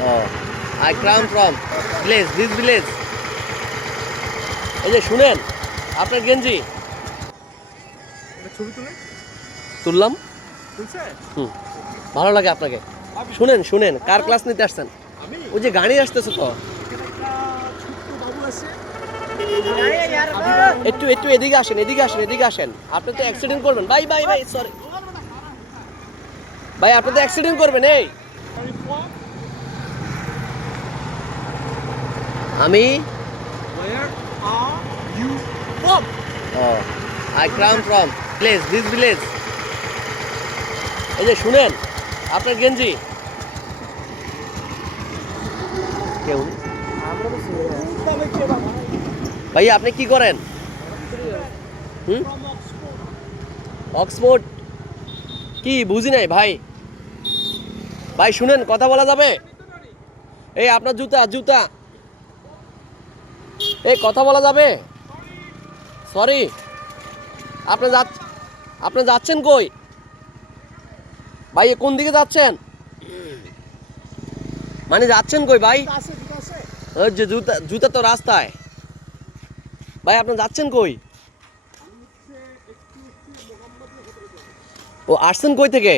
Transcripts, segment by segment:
Oh, I come from village, this village. এই যে শুনেন আপনার গেঞ্জি। একটা ছবি তুলে তুললাম। হুম ভালো লাগে আপনাকে। শুনেন শুনেন কার ক্লাস নিতে আসছেন? ওই যে গাড়ি আসতেছে তো। একটা একটু এদিকে আসেন এদিকে আসেন এদিকে আসেন। আপনি তো অ্যাক্সিডেন্ট করবেন। ভাই ভাই ভাই সরি ভাই আপনি তো অ্যাক্সিডেন্ট করবেন এই আমি from আমি I come from place this village এই যে শুনেন আপনার গেঞ্জি। কেউ? তবে ভাই আপনি কি করেন? হুম? অক্সফোর্ড। কি বুঝি নাই ভাই। ভাই শুনেন কথা বলা যাবে? এই আপনার জুতা জুতা। এই, কথা বলা যাবে? সরি আপনি যা, আপনি যাচ্ছেন কই? ভাই কোন দিকে যাচ্ছেন? মানে যাচ্ছেন কই, ভাই? যে জুতা জুতা তো রাস্তায়। ভাই, আপনি যাচ্ছেন কই? ও, আসছেন কই থেকে?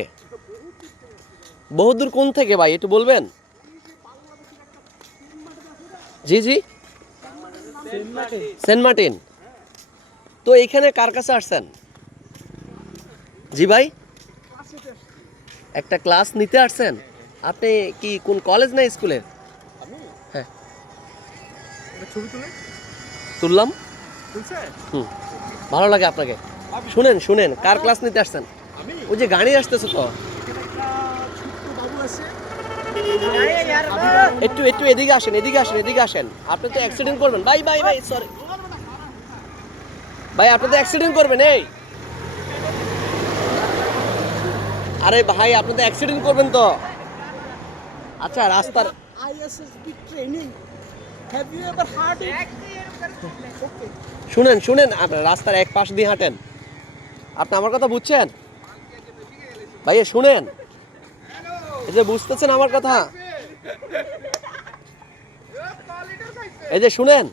বহুদূর কোন থেকে, ভাই, একটু বলবেন? জি জি। Saint Martin. তো এইখানে কার কাছে আসছেন? জি ভাই। একটা ক্লাস নিতে আসছেন? আপনি কি কোন কলেজ না স্কুলের হ্যাঁ। তুললাম। হুম। ভালো লাগে আপনাকে। শুনেন শুনেন কার ক্লাস নিতে আসছেন? ওই যে গাড়ি আসতেছে তো। এখানে বাবু আছে। একটু একটু এদিকে আসেন এদিকে আসেন এদিকে আসেন। আপনি তো অ্যাক্সিডেন্ট করবেন। ভাই ভাই ভাই সরি ভাই আপনি তো অ্যাক্সিডেন্ট করবেন এই। আরে ভাই আপনি তো অ্যাক্সিডেন্ট করবেন তো। আচ্ছা রাস্তার have you ever heard it? Okay শুনেন শুনেন আপনার রাস্তার এক পাশ দিয়ে হাঁটেন। আপনি আমার কথা বুঝছেন? ভাইয়া শুনেন। এই যে বুঝতেছেন আমার কথা? এই যে শুনেন।